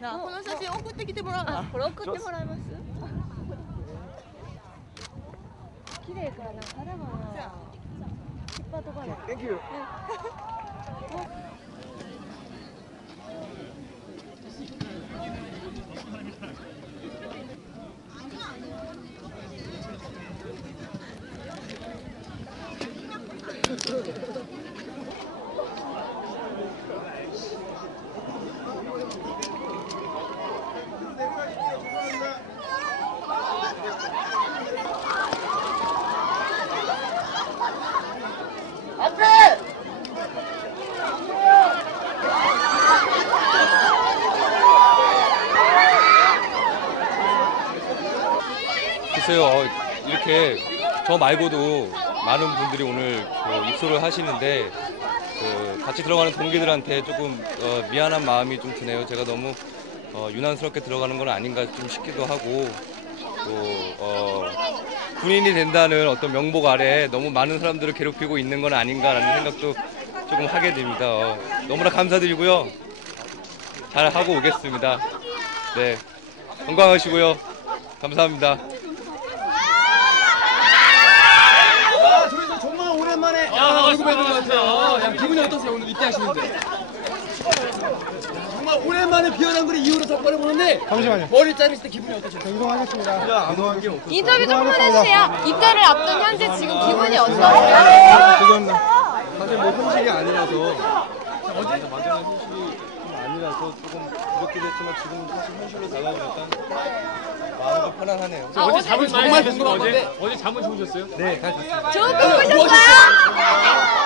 なあこの写真送ってきてもらうなこれ送ってもらいます？綺麗かな肌がな。引っ張っとかな。い Thank you. 글쎄요, 어, 이렇게 저 말고도 많은 분들이 오늘 그 입소를 하시는데 그 같이 들어가는 동기들한테 조금 어, 미안한 마음이 좀 드네요. 제가 너무 어, 유난스럽게 들어가는 건 아닌가 좀 싶기도 하고 또 어, 군인이 된다는 어떤 명복 아래 너무 많은 사람들을 괴롭히고 있는 건 아닌가라는 생각도 조금 하게 됩니다. 어, 너무나 감사드리고요. 잘 하고 오겠습니다. 네, 건강하시고요. 감사합니다. 아, 저희도 정말 아, 뵙는 것 같아요. 야, 기분이 어떠세요? 오늘 이때 하시는데. 정말 오랜만에 비어난 글이 이후로 덕분에 보는데 잠시만요. 머리 자르실 때 기분이 어떠세요? 이동하겠습니다. 인터뷰 좀 해주세요 입대를 앞둔 현재 지금 기분이 어떠세요? 그건 사실 뭐 현실이 아니라서 어제 완전한 현실이 좀 아니라서 조금 부족기도 했지만 지금 사실 현실로 다가오니까 마음이 좀 편안하네요. 아, 어제 잠을 정말 궁금한 건데 어제 잠을 주무셨어요? 네, 잘 잤습니다. 좋은 꿈 꾸셨어요?